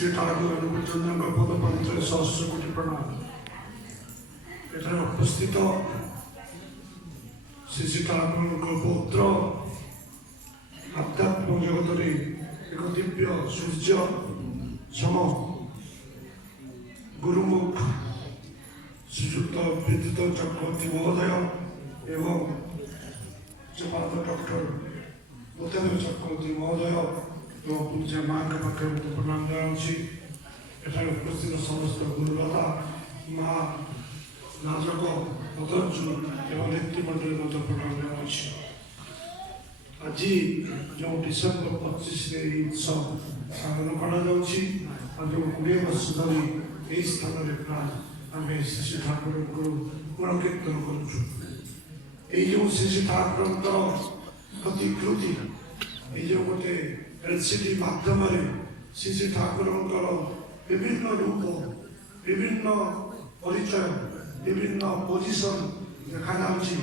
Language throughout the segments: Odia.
শ্রী ঠাকুর অনুকূলচন্দ্র পদপন্থে সহস্র কোটি প্রণাম। এখানে উপস্থিত শ্রী শ্রী ঠাকুরଙ୍କ পৌତ୍ର ଆଧ୍ୟାତ୍ମିକ ଜଗତରେ ଏକ ଦିବ୍ୟ ସୂର୍ଯ୍ୟ ସମ ଗୁରୁମୁଖ ଶ୍ରୀଯୁକ୍ତ ବିଦ୍ୟୁତ ଚକ୍ରବର୍ତ୍ତୀ ମହୋଦୟ ଏବଂ ଶ୍ରୀପାଦ ଡକ୍ଟର ଭୂତେନ୍ଦ୍ର ଚକ୍ରବର୍ତ୍ତୀ ମହୋଦୟ ଏବଂ ପୂଜ୍ୟ ମାଙ୍କ ପାଖରେ ମୋତେ ପ୍ରଣାମ ଜଣାଉଛି। ଏଠାରେ ଉପସ୍ଥିତ ସମସ୍ତ ଗୁରୁଦାତା ମା ନାଜକ ଅଦର୍ଜୁ ଏବଂ ନେତୃମଣ୍ଡଳୀ ମଧ୍ୟ ପ୍ରଣାମ ଜଣାଉଛି। ଆଜି ଯେଉଁ ଡିସେମ୍ବର 25ରେ ଏହି ଉତ୍ସବ ପାଳନ କରାଯାଉଛି ଆଉ ଯେଉଁ 20 ବର୍ଷ ଧରି ଏହି ସ୍ଥାନରେ ପ୍ରାୟ ଆମେ ଶ୍ରୀ ଠାକୁରଙ୍କୁ ଗୁଣକୀର୍ତ୍ତନ କରୁଛୁ। ଏଇ ଯେଉଁ ଶ୍ରୀ ଠାକୁରଙ୍କର ପ୍ରତିକୃତି, ଏଇ ଯେଉଁ ଗୋଟେ ଏଲ୍ସିଡି ମାଧ୍ୟମରେ ଶ୍ରୀ ଠାକୁରଙ୍କର ବିଭିନ୍ନ ରୂପ, ବିଭିନ୍ନ ପରିଚୟ, ବିଭିନ୍ନ ପୋଜିସନ୍ ଦେଖାଯାଉଛି।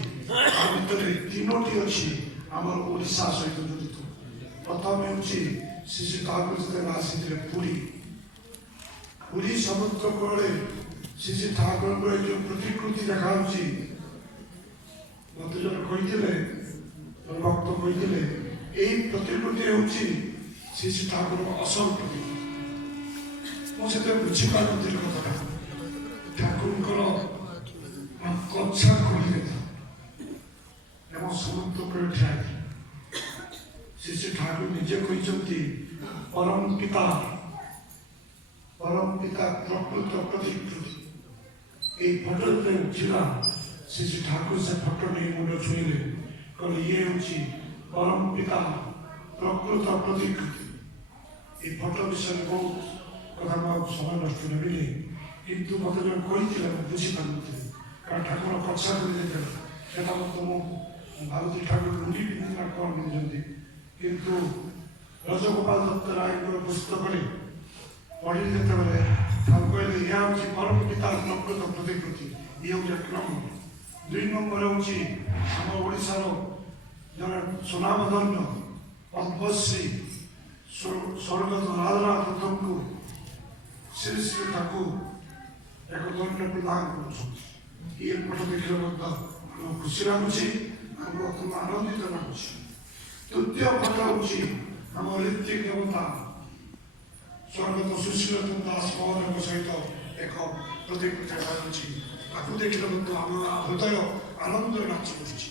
ତା ଭିତରେ 3ଟି ଅଛି ଆମର ଓଡ଼ିଶା ସହିତ ଜଡ଼ିତ। ପ୍ରଥମେ ହେଉଛି ଶ୍ରୀ ଠାକୁର ଯେତେବେଳେ ଆସିଥିଲେ ପୁରୀ ସମୁଦ୍ର କୂଳରେ ଶ୍ରୀ ଠାକୁରଙ୍କର ଏ ଯେଉଁ ପ୍ରତିକୃତି ଦେଖାଯାଉଛି, ମୋତେ ଜଣେ କହିଥିଲେ, ଭକ୍ତ କହିଥିଲେ, ଏଇ ପ୍ରତିକୃତି ହେଉଛି ଶ୍ରୀ ଠାକୁରଙ୍କ ଅସଲ ପ୍ରତିକୃତି। ମୁଁ ସେଥିରେ ବୁଝିପାରୁନଥିଲି କଥାଟା। ଠାକୁରଙ୍କର କଚ୍ଛା ଖୋଲିଲେ ଏବଂ ସମୁଦ୍ର କୂଳରେ ଠିଆ ହେଇଥିଲେ। ଶ୍ରୀ ଠାକୁର ନିଜେ କହିଛନ୍ତି ପରମ ପିତା ପ୍ରକୃତ ପ୍ରତିକୃତି। এই ফটো যেতে উঠিলা শ্রী ঠাকুর সে ফটো নিয়ে মুন্ড ছুঁইলে, କହିଲେ ଇଏ ହେଉଛି ପରମ ପିତା ପ୍ରକୃତ ପ୍ରତିକୃତି। এই ଫଟୋ ବିଷୟରେ ବହୁତ କଥା ମୁଁ ଆଉ ସମୟ ନଷ୍ଟ ନେବିନି, କିନ୍ତୁ ମୋତେ ଜଣେ କହିଥିଲେ ମୁଁ ବୁଝିପାରୁନଥିଲି। କାରଣ ଠାକୁର କଚ୍ଛା କରିଦେଇଥିଲେ, ସେଟା ମଧ୍ୟ ମୁଁ ଭାରତୀ ଠାକୁର ଲୁଙ୍ଗି ପିନ୍ଧିଲା କ'ଣ ପିନ୍ଧନ୍ତି, କିନ୍ତୁ ରଜଗୋପାଳ ଦତ୍ତ ରାୟଙ୍କର ପୁସ୍ତକରେ ପଢ଼ିଲି ଯେତେବେଳେ ତାଙ୍କୁ କହିଲେ ଏହା ହେଉଛି ପରମ ପିତାର ପ୍ରକୃତ ପ୍ରତିକୃତି। ଇଏ ହେଉଛି 1 ନମ୍ବର। 2 ନମ୍ବର ହେଉଛି ଆମ ଓଡ଼ିଶାର ଜଣେ ସୁନାମଧନ୍ୟ ପଦ୍ମଶ୍ରୀ ସ୍ୱର୍ଗତ ରାଧାନାଥ ପ୍ରଥମଙ୍କୁ ଶ୍ରୀ ଶ୍ରୀ ଠାକୁର ଏକ ଦଣ୍ଡ ପ୍ରଦାନ କରୁଛନ୍ତି। ଇଏ ଫଟୋ ଦେଖିଲେ ମଧ୍ୟ ଆମକୁ ଖୁସି ଲାଗୁଛି, ଆମକୁ ଅତ୍ୟନ୍ତ ଆନନ୍ଦିତ ଲାଗୁଛି। ତୃତୀୟ ଫଟୋ ହେଉଛି ଆମ ଋତ୍ୱିକ ଦେବତା ସ୍ୱର୍ଗତ ସୁଶୀଲ ଦାସ ମହୋଦୟଙ୍କ ସହିତ ଏକ ପ୍ରତିକୃତି ଦେଖାଯାଉଛି। ତାକୁ ଦେଖିଲେ ମଧ୍ୟ ଆମ ହୃଦୟ ଆନନ୍ଦରେ ନାଚି ଉଠୁଛି।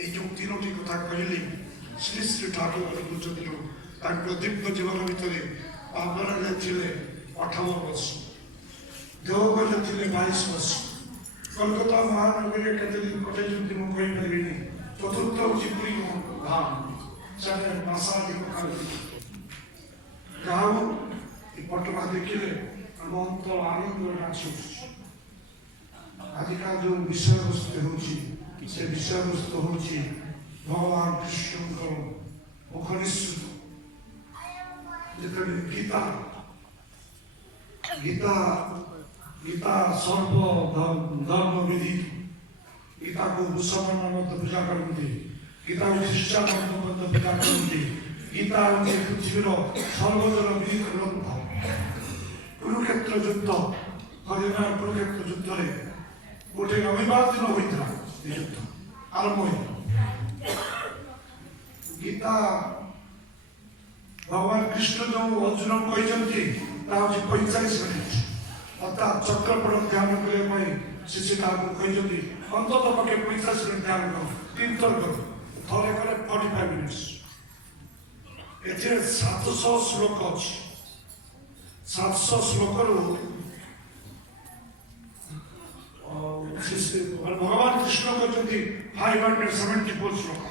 এই ଯେଉଁ 3ଟି କଥା କହିଲି, ଶ୍ରୀ ଶ୍ରୀ ଠାକୁର ଅନୁକୂଳଚନ୍ଦ୍ର ତାଙ୍କ ଦିବ୍ୟ ଜୀବନ ଭିତରେ ପାବନରେ ଥିଲେ 58 ବର୍ଷ, ଦେଓଗଡ଼ରେ ଥିଲେ 22 ବର୍ଷ, କଲକତା ମହାନଗରୀରେ କେତେ ଦିନ କଟେଇଛନ୍ତି ମୁଁ କହିପାରିବିନି। ଚତୁର୍ଥ ହେଉଛି ପୁରୀ ଧାମ, ସେଠାରେ ମାସାଧିକ କାଳ। ଯାହା ହଉ ଏ ଫଟୋଟା ଦେଖିଲେ ଆମ ଅନ୍ତର ଆନନ୍ଦରେ ନାଚି ଉଠୁଛି। ଆଜିକା ଯେଉଁ ବିଷୟବସ୍ତୁ ହେଉଛି, ସେ ବିଷୟବସ୍ତୁ ହେଉଛି ଭଗବାନ କୃଷ୍ଣଙ୍କର ମୁଖନିସୃତ। ଯେତେବେଳେ ଗୀତା ସର୍ବ ଧର୍ମ ବିଧି, ଗୀତାକୁ ମୁସଲମାନ ମଧ୍ୟ ପୂଜା କରନ୍ତି, ଗୀତାକୁ ଖ୍ରୀଷ୍ଟିଆନ ମଧ୍ୟ ପୂଜା କରନ୍ତି। ଗୀତା ହେଉଛି ପୃଥିବୀର ସର୍ବଜନ ବିଦିତ ଗ୍ରନ୍ଥ। କୁରୁକ୍ଷେତ୍ର ଯୁଦ୍ଧ, ହରିୟାଣା କୁରୁକ୍ଷେତ୍ର ଯୁଦ୍ଧରେ ଗୋଟେ ରବିବାର ଦିନ ହୋଇଥିଲା ଏ ଯୁଦ୍ଧ ଆରମ୍ଭ ହୋଇଥିଲା। ଗୀତା ଭଗବାନ କୃଷ୍ଣ ଯେଉଁ ଅର୍ଜୁନଙ୍କୁ କହିଛନ୍ତି ତାହା ହେଉଛି 45 ମିନିଟ୍, ଅର୍ଥାତ୍ ଚକ୍ରପଟ ଧ୍ୟାନ କରିବା ପାଇଁ ଶ୍ରୀ ଠାକୁର କହିଛନ୍ତି ଅନ୍ତତଃ ପକ୍ଷେ 45 ମିନିଟ୍ ଧ୍ୟାନ କର, 3 ଥର କର, ଥରେ କଲେ 45 ମିନିଟ୍ସ। ଏଥିରେ 700 ଶ୍ଲୋକ ଅଛି। 700 ଶ୍ଲୋକରୁ ଭଗବାନ କୃଷ୍ଣ କହିଛନ୍ତି 574 ଶ୍ଲୋକ।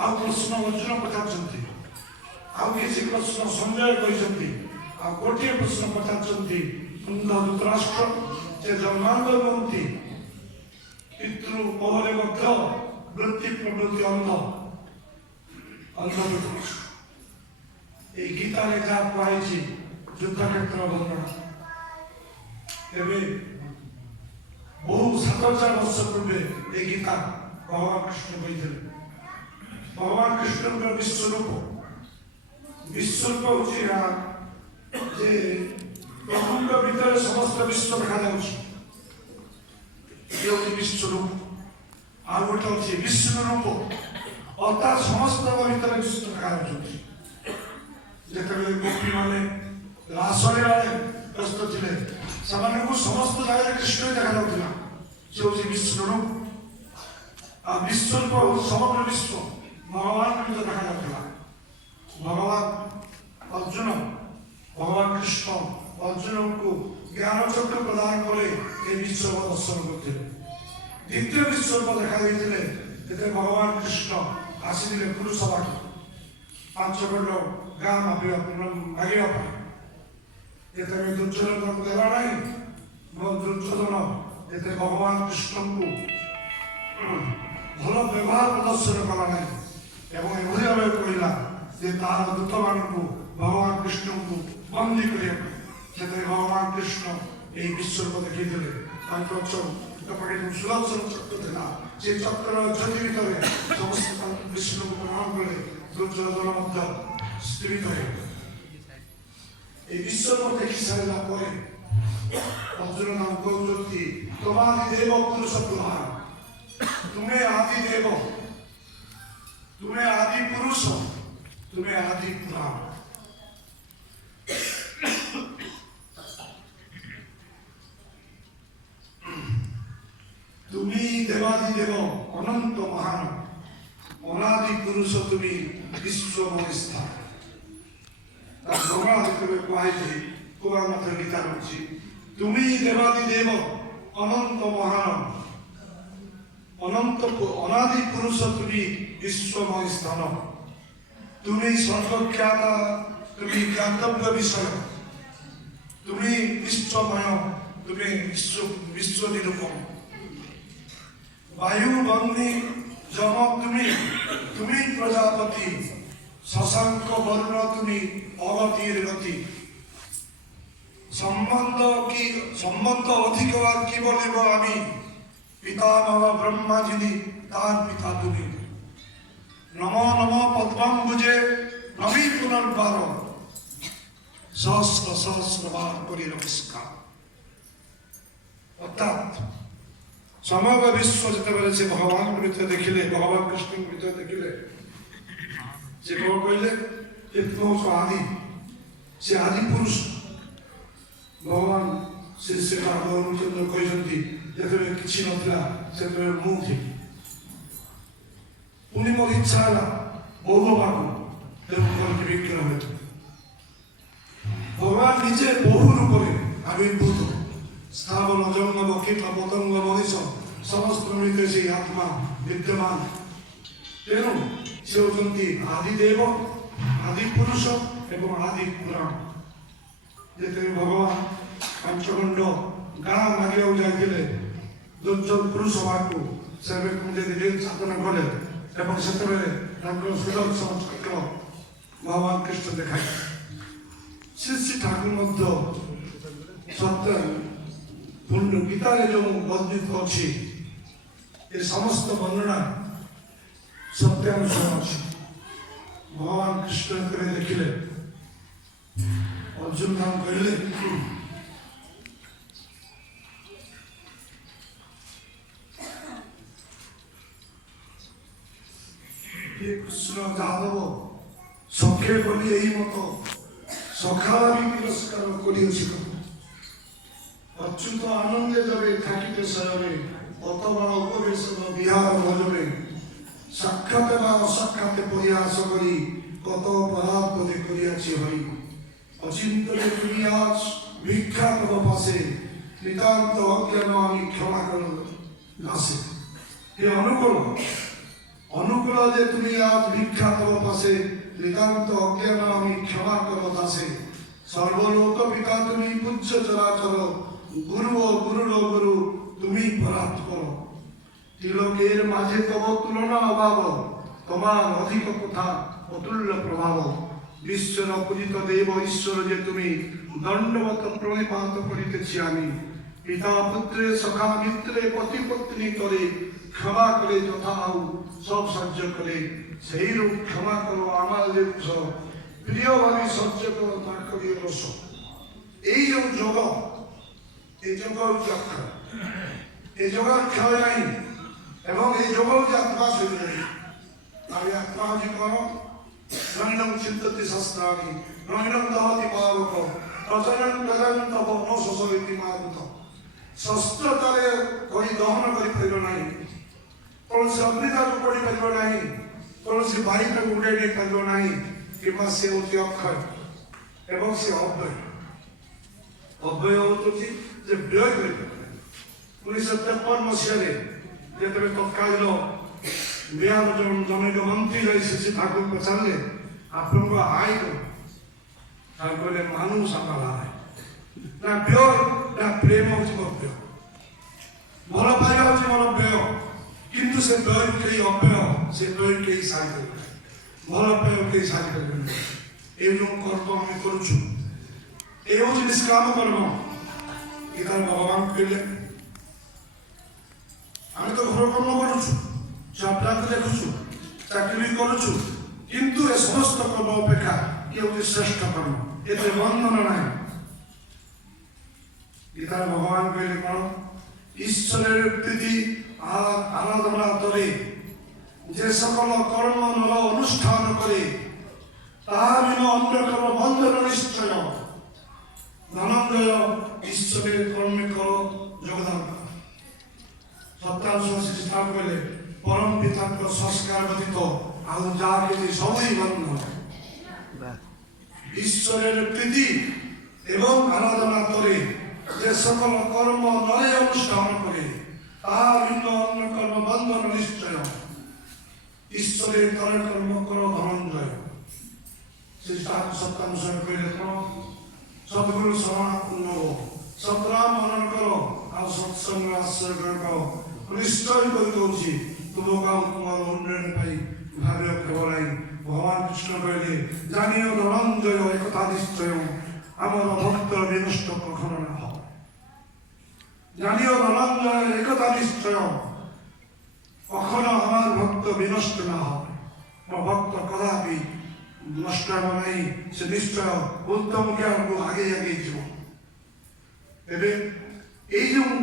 ଆଉ ପ୍ରଶ୍ନ ଅର୍ଜୁନ ପଚାରୁଛନ୍ତି, ଆଉ କିଛି ପ୍ରଶ୍ନ ସଞ୍ଜୟ କହିଛନ୍ତି, ଆଉ ଗୋଟିଏ ପ୍ରଶ୍ନ ପଚାରୁଛନ୍ତି ଧୃତରାଷ୍ଟ୍ର, ସେ ଜନ୍ମାନ୍ଧ ହୁଅନ୍ତି ପିତୃ ମୋହରେ ମଧ୍ୟ ବୃତ୍ତି ପ୍ରବୃତ୍ତି ଅନ୍ଧ। এই গীতারে যা কুହାଯାଇଛି ଯୁଦ୍ଧକ୍ଷେତ୍ର ବର୍ଣ୍ଣନା। ଏବେ ବହୁ 7000 ବର୍ଷ ପୂର୍ବେ এই ଗୀତା ଭଗବାନ କୃଷ୍ଣ କହିଥିଲେ। ଭଗବାନ କୃଷ୍ଣଙ୍କର ବିଶ୍ୱରୂପ ହେଉଛି ଏହା যে প্রভুଙ୍କ ভিতরে সমস্ত বিশ্ব দেখাযাଉଛି। ଇଏ ହେଉଛି ବିଶ୍ୱରୂପ। ଆଉ ଗୋଟେ ଅଛି ବିଶ୍ୱରୂପ, ଅର୍ଥାତ୍ ସମସ୍ତଙ୍କ ଭିତରେ ବିଶ୍ୱ ଦେଖାଯାଉଛନ୍ତି। ଯେତେବେଳେ ଗୋପୀମାନେ ରାସଲୀଳାରେ ବ୍ୟସ୍ତ ଥିଲେ, ସେମାନଙ୍କୁ ସମସ୍ତ ଜାଗାରେ କୃଷ୍ଣ ଦେଖାଯାଉଥିଲା। ସେ ହେଉଛି ବିଶ୍ୱରୂପ। ଆଉ ବିଶ୍ୱରୂପ ସମଗ୍ର ବିଶ୍ୱ ଭଗବାନଙ୍କ ଭିତରେ ଦେଖାଯାଉଥିଲା। ଭଗବାନ ଅର୍ଜୁନ, ଭଗବାନ କୃଷ୍ଣ ଅର୍ଜୁନଙ୍କୁ ଜ୍ଞାନ ଚକ୍ର ପ୍ରଦାନ କରି ଏ ବିଶ୍ୱରୂପ ଦର୍ଶନ କରୁଥିଲେ। ଦ୍ୱିତୀୟ ବିଶ୍ୱରୂପ ଦେଖା ଦେଇଥିଲେ ଯେତେବେଳେ ଭଗବାନ କୃଷ୍ଣ ଆସିଥିଲେ ପୁରୁଷ ବାଟ 5 ଖଣ୍ଡ ଗାଁ ମାଗିବା ପାଇଁ। ଯେତେବେଳେ ଦୁର୍ଯ୍ୟୋଧନ ଦେଲା ନାହିଁ, ଦୁର୍ଯ୍ୟୋଧନ ଯେତେବେଳେ ଭଗବାନ କୃଷ୍ଣଙ୍କୁ ଭଲ ବ୍ୟବହାର ପ୍ରଦର୍ଶନ କଲା ନାହିଁ ଏବଂ ଏଭଳି ଭାବେ କହିଲା ଯେ ତାହାର ଦୂତମାନଙ୍କୁ ଭଗବାନ କୃଷ୍ଣଙ୍କୁ ବନ୍ଦୀ କରିବା ପାଇଁ, ସେତେବେଳେ ଭଗବାନ କୃଷ୍ଣ ଏହି ବିଶ୍ୱରୂପ ଦେଖେଇଥିଲେ। ତାଙ୍କ ପାଖରେ ଯେଉଁ ସୁଦର୍ଶନ ଚକ୍ର ଥିଲା, ସେ ଚକ୍ର ଜ୍ୟୋତି ଭିତରେ ସମସ୍ତେ ବିଷ୍ଣୁଙ୍କୁ ପ୍ରଣାମ କଲେ। ଦୁର୍ଯ୍ୟୋଧନ ମଧ୍ୟ ସ୍ଥିରିତ ହୋଇଗଲେ। এই বিশ্বরূপ দেখি সারিলা পরে অর্জুন নাম কৌরবী তোমাদি দেব পুরুষ প্রধান, তুমি আদি দেব, তুমি আদি পুরুষ, তুমি আদি পুরাণ। তুমি দেবাদি দেব অনন্ত মহান, অনাদি পুরুষ তুমি বিশ্বময় স্থান। তুমি দেবাদি দেব অনন্ত মহান, অনন্ত অনাদি পুরুষ তুমি বিশ্বময় স্থান। তুমি সর্বজ্ঞাতা, তুমি জ্ঞাতব্য বিষয়, তুমি বিশ্বময়, তুমি বিশ্ব নিরূপম। বায়ু বন্দি যম তুমি, তুমি প্রজাপতি, শশাঙ্ক বর্ণ তুমি অগতির গতি। সম্বন্ধ অধিক আর কি বলিব আমি, পিতামহ ব্রহ্মা যিনি তার পিতা তুমি। নম নম পদ্মাম্বুজে নবী পুনর্বার, সহস্র সহস্রবার করি নমস্কার। অর্থাৎ সমগ্র বিশ্ব যেতেবেলে সে ভগবানଙ୍କ ভিতরে দেখিলে, ভগবান কৃষ্ণଙ୍କ ভিতরে দেখিলে, ସେ କଣ କହିଲେ ଯେ ତୁ ଆଦି, ସେ ଆଦି ପୁରୁଷ। ଭଗବାନ ସେଟା ଗୌରଚନ୍ଦ୍ର କହିଛନ୍ତି ଯେତେବେଳେ କିଛି ନଥିଲା ସେତେବେଳେ ମୁଁ ଥିଲି। ପୁଣି ମୋର ଇଚ୍ଛା ହେଲା ବହୁ ହବାକୁ, ତେଣୁ ମୋର ବିଗ୍ରହ ହେତୁ ଭଗବାନ ନିଜେ ବହୁ ରୂପରେ ଆବିର୍ଭୂତ। ସ୍ଥାବର ଜଙ୍ଗମ କୀଟ ପତଙ୍ଗ ମଣିଷ ସମସ୍ତ ମିଳିତ ସେଇ ଆତ୍ମା ବିଦ୍ୟମାନ। ତେଣୁ ସେ ହେଉଛନ୍ତି ଆଦି ଦେବ, ଆଦି ପୁରୁଷ ଏବଂ ଆଦି ପୁରାଣ। ଯେତେବେଳେ ଭଗବାନ 5 ଖଣ୍ଡ ଗାଁ ମାଗିବାକୁ ଯାଇଥିଲେ ଦୁର୍ଯ୍ୟୋଧନ ପୁରୁଷ ବାହାକୁ, ସେବେ ସାଧନ କଲେ ଏବଂ ସେତେବେଳେ ତାଙ୍କର ସୁଦର୍ଶନ ଚକ୍ର ଭଗବାନ କୃଷ୍ଣ ଦେଖାଏ। ଶ୍ରୀ ଠାକୁର ମଧ୍ୟ ସତ୍ୟ ଗୀତାରେ ଯେଉଁ ବର୍ଣ୍ଣିତ ଅଛି, ଏ ସମସ୍ତ ବର୍ଣ୍ଣନା ସତ୍ୟାନୁସାର ଅଛି। ଭଗବାନ କୃଷ୍ଣ ଯେତେବେଳେ ଦେଖିଲେ, ଅର୍ଜୁନ ତାଙ୍କୁ କହିଲେ କୃଷ୍ଣ ଯାଦବ ସଖେ ବୋଲି ଏହି ମତ, ସଖା ବି ପୁରସ୍କାର କରିଅଛି। অচ্যুত আনন্দে যাবে থাকিতে শয়নে, অথবা উপবেশন বিহার ভজবে। সাক্ষাতে বা অসাক্ষাতে পরিহাস করি, কত অপরাধ বোধে করিয়াছি হরি। অচিন্তনে তুমি আজ ভিক্ষা তব পাশে, নিতান্ত অজ্ঞান আমি ক্ষমা করো দাসে। হে অনুকূল যে তুমি আজ ভিক্ষা তব পাশে, নিতান্ত অজ্ঞান আমি ক্ষমা করো দাসে। সর্বলোক পিতা তুমি পূজ্য চরাচর, গুরু ও গুরুর গুরু তুমি পরাৎপর। তিলকের মাঝে তব তুলনা অভাব, তোমার অধিক কথা অতুল্য প্রভাব। বিশ্বর পূজিত দেব ঈশ্বর যে তুমি, দণ্ডবত প্রণিপাত করিতেছি আমি। পিতা পুত্রে সখা মিত্রে পতি পত্নী করে, ক্ষমা করে যথা আউ সব সহ্য করে। সেই রূপ ক্ষমা করো আমার যে প্রিয় ভাবি সহ্য করো তা করিও রস। এই যে যোগ এই যোগ হচ্ছে অক্ষর এই যোগ ক্ষয় নাই এবং এই যোগ হচ্ছে আত্মা শরীর আর এই আত্মা হচ্ছে কোন নৈনম চিন্ততি শাস্ত্রাণি নৈনম দহতি পাবক রচনম প্রজনম তপ ন শোষয়তি মারুত শস্ত্রতারে করি দহন କରିପାରିବ ନାହିଁ କୌଣସି ଅଗ୍ନି ତାକୁ ପଡ଼ିପାରିବ ନାହିଁ କୌଣସି ବାୟୁ ତାକୁ ଉଡ଼ାଇ ନେଇପାରିବ ନାହିଁ କିମ୍ବା ସେ ହେଉଛି ଅକ୍ଷୟ ଏବଂ ସେ ଅବ୍ୟୟ ଅବ୍ୟୟ ହେଉଛି ଯେ ବ୍ୟୟ କରିପାରିବ 1953 ମସିହାରେ ଯେତେବେଳେ ତତ୍କାଳୀନ ବିହାର ଜନୈକ ମନ୍ତ୍ରୀ ଯାଇ ସେ ତାକୁ ପଚାରିଲେ ଆପଣଙ୍କ ଆୟ ତାକୁ କହିଲେ ମାନୁ ସାମ୍ବାଲା ନା ବ୍ୟୟ ନା ପ୍ରେମ ହେଉଛି ମୋର ବ୍ୟୟ ଭଲ ପାଇବା ହେଉଛି ମୋର ବ୍ୟୟ କିନ୍ତୁ ସେ ବ୍ୟୟ କେହି ଅବ୍ୟୟ ସେ ବ୍ୟୟ କେହି ସାରିପାରିବେ ନାହିଁ ଭଲ ପାଇବା କେହି ସାରିପାରିବେ ନାହିଁ এই ଯେଉଁ କର୍ମ ଆମେ କରୁଛୁ ଏ ହେଉଛି ନିଷ୍କାମ କର୍ମ ଏଠାରେ ଭଗବାନ କହିଲେ ଆମେ ତ ଘର କର୍ମ କରୁଛୁ ଛୁଆପିଲାଙ୍କୁ ଦେଖୁଛୁ ଚାକିରି କରୁଛୁ କିନ୍ତୁ ଏ ସମସ୍ତ କର୍ମ ଅପେକ୍ଷା ଇଏ ହେଉଛି ଶ୍ରେଷ୍ଠ କର୍ମ ଏଥିରେ ବନ୍ଧନ ନାହିଁ এখানে ভগবান কইলে কোন ঈশ্বরের প্রীতি আরাধনা করে যে সকল কর্ম নর অনুষ্ঠান করে তাহার বিন অন্য কর্ম বন্ধন নিশ্চয় ধনঞ্জয় ঈশ্বরের কর্মে কর যোগদান কর সত্যাংশ শিক্ষা কইলে পরম পিতাঙ্ক সংস্কার ব্যতীত আর যা কিছু সবই বন্ধ ঈশ্বরের প্রীতি এবং আরাধনা করে যে সকল কর্ম নরে অনুষ্ঠান করে তাহা ভিন্ন অন্য কর্ম বন্ধন নিশ্চয় ঈশ্বরের তরে কর্ম কর ধনঞ্জয় সে সত্যাংশ কইলে কোন সদ্গুরু শরণাপন্ন সতরাম মনন কর আর সৎসঙ্গ আশ্রয় কর নিশ্চয় কই দଉଛି তুম গাঁও তোমার উন্নয়ন পাই ভাবে কেবল নাই ভগবান কৃষ্ণ কইলে জানিও ধনঞ্জয় একথা নিশ্চয় আমার ভক্তর বিনষ্ট কখনো না হয় জানিও ধনঞ্জয়ের একথা নিশ্চয় কখনো আমার ভক্ত বিনষ্ট না হবে ମୋ ଭକ୍ତ କଦାପି ନଷ୍ଟ ହେବ ନାହିଁ ସେ ନିଶ୍ଚୟ ଉତ୍ତମ ଜ୍ଞାନକୁ ଆଗେଇ ଆଗେଇ ଯିବ ଏବେ ଏଇ ଯେଉଁ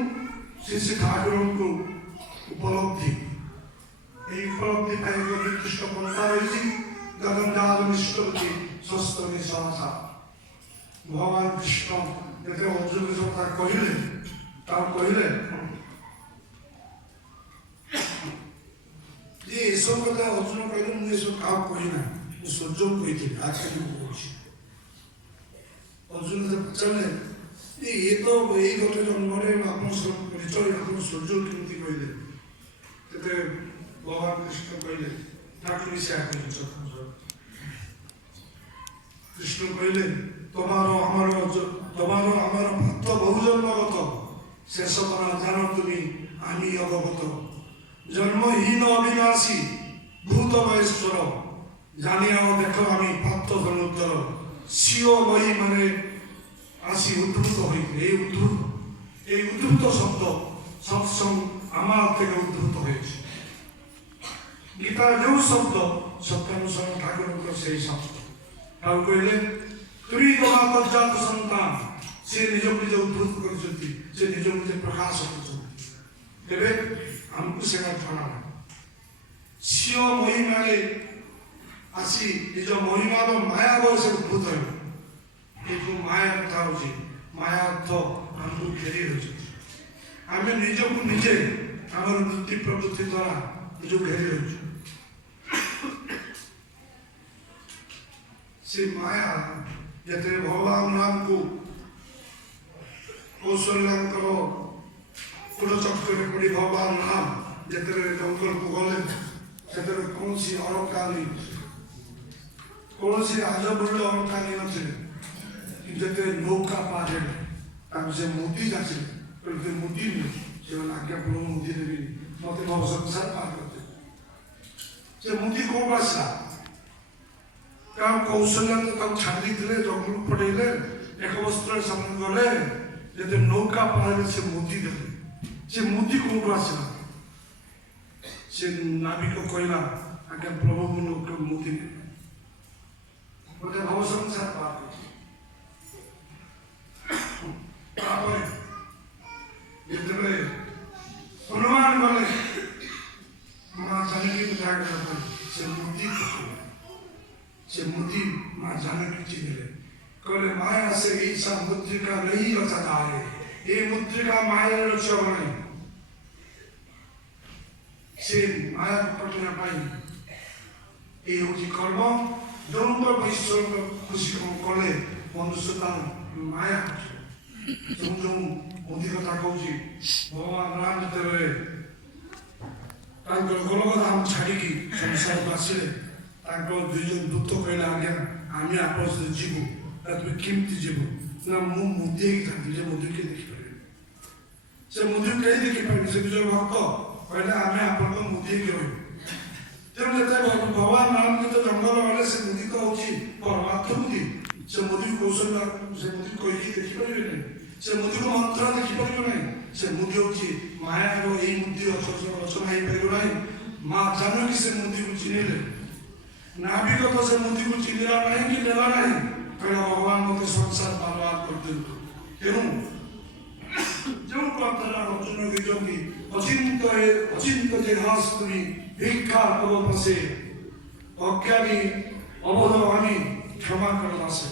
ଶ୍ରୀ ଠାକୁରଙ୍କୁ ଉପଲବ୍ଧି এই উপলব্ধি ପାଇଁ ଏକ ନିର୍ଦ୍ଦିଷ୍ଟ ପନ୍ଥା ରହିଛି ଜଗନ୍ନାଥ ନିଷ୍କୃତି ସ୍ୱସ୍ତମୀ ସହସା ଭଗବାନ କୃଷ୍ଣ ଯେତେ ଅର୍ଜୁନ କଥା କହିଲେ ତାକୁ କହିଲେ ଯେ ଏସବୁ କଥା ଅର୍ଜୁନ କହିଲେ ମୁଁ ଏସବୁ କାହାକୁ କହିନା ମୁଁ ସୂର୍ଯ୍ୟଙ୍କୁ କହିଥିଲି ଆଚାର୍ଯ୍ୟଙ୍କୁ କହୁଛି ଅର୍ଜୁନ ପଚାରିଲେ ଇଏ ତ ଏଇ ଗୋଟେ ଜନ୍ମରେ ଆପଣ ପରିଚୟ ଆପଣ ସୂର୍ଯ୍ୟ କେମିତି କହିଲେ ତେବେ ଭଗବାନ କୃଷ୍ଣ କହିଲେ ଠାକୁର ସେୟା କହିଲେ কৃষ্ণ কইলে তোমার আমার ভক্ত বহুজন্মগত শেষ করা জানো তুমি আমি অবগত জন্মহীন অবিনাশী ভূত মহেশ্বর জানিয়াও দেখো আমি ভক্ত ধনুদ্ধর সিও বহি মানে আসি উদ্ধৃত হইতে এই উদ্ধৃত শব্দ সৎসঙ্গ আমার থেকে উদ্ধৃত হয়েছে গীতার যে শব্দ সত্যানুসরণ ঠাকুরଙ୍କର সেই শব্দ ଆଉ କହିଲେ ତୁମି ତଜାତ ସନ୍ତାନ ସେ ନିଜକୁ ନିଜେ ଉଦ୍ଧୃତ କରିଛନ୍ତି ସେ ନିଜକୁ ନିଜେ ପ୍ରକାଶ କରୁଛନ୍ତି ତେବେ ଆମକୁ ସେଟା ଜଣା ନାହିଁ ସିଓ ମହିମାରେ ଆସି ନିଜ ମହିମାର ମାୟା ବୟସ ଉଦ୍ଭୂତ ହେବ ଏ ଯେଉଁ ମାୟା କଥା ହଉଛି ମାୟା ଅର୍ଥ ଆମକୁ ଘେରି ରହିଛନ୍ତି ଆମେ ନିଜକୁ ନିଜେ ଆମର ବୃତ୍ତି ପ୍ରବୃତ୍ତି ଦ୍ୱାରା ନିଜକୁ ଘେରି ରହିଛୁ ସେ ମାୟା ଯେତେବେଳେ ଭଗବାନ ରାମକୁ କୌଶଲ୍ୟାଙ୍କର କୁଳଚକ୍ରରେ ପଡ଼ି ଭଗବାନ ରାମ ଯେତେବେଳେ ଜଙ୍ଗଲକୁ ଗଲେ ସେତେବେଳେ କୌଣସି ଅଳଙ୍କାରୀ କୌଣସି ରାଜମୂଲ୍ୟ ଅଳଙ୍କାରୀ ନଥିଲେ ଯେତେବେଳେ ନୌକା ପାର ହେଲେ ତାଙ୍କୁ ସେ ମୁଦି ଯାଚିଲେ କହିଲେ ମୁଦି ନୁହେଁ ସେମାନେ ଆଜ୍ଞା ପ୍ରଭୁ ମୁଦି ଦେବିନି ମତେ ମୋ ସଂସାର ପାର କରିଦେବେ ସେ ମୁଦି କୋଉଠୁ ଆସିଲା କାରଣ କୌଶଲ୍ୟା ତାକୁ ଛାଡ଼ି ଦେଇଥିଲେ ଜଙ୍ଗଲକୁ ପଠେଇଲେ ଏକ ବସ୍ତ୍ରରେ ସେମାନେ ଗଲେ ଯେତେ ନୌକା ପାରେ ସେ ମୁଦି ଦେଲେ ସେ ମୁଦି କୋଉଠୁ ଆସିଲା ସେ ନାବିକ କହିଲା ଆଜ୍ଞା ପ୍ରଭୁ ମୁଁ ନୌକା ମୁଦି ନେବି ମତେ ଭବ ସଂସାର ପାର ଠାକୁର ସେ ମୂର୍ତ୍ତି ସେ ମୂର୍ତ୍ତି ମା ଜାନକୀ ଚିହ୍ନିଲେ କହିଲେ ମାୟା ସେ ଏଇ ସବ ମୁଦ୍ରିକା नहीं रचा जाए ये मुद्रिका माया रचा नहीं से माया पटना पाई ये होची कर्म दोनों ईश्वर खुशी कले मनुष्य माया जो जो मोदी कथा कहूँ भगवान राम जेतबे गोलकधाम छाड़ी संसार को आसिले दुई जन दूत कहले आज्ञा आम आप जीवु तुम्हें केमती जीवु ना मुदी था मुदी के देखिपारे से मुदी कहीं देखिपारे से दुई भक्त कहले आम आप मुदी रही तेणु जो भगवान राम जो जंगल गले से मुदी तो हूँ परमात्म मुदी से मुदी कौशल से मुदी कहीकि देखिपारे से मुदी को मंत्र देखिपारे ना से मुदी हूँ माया यही मुदी रचना हो पार ना माँ जानकी से मुदी को चिन्हले नाभिक तो से मुदी को चिन्हला नहीं कि नेला नहीं कहला भगवान मत संसार बर्बाद कर दिंतु तेणु जो प्रार्थना अर्जुन की अचिंत्य देहास तुम्हें भिक्षा कब से अज्ञानी अवधानी क्षमा कर दासे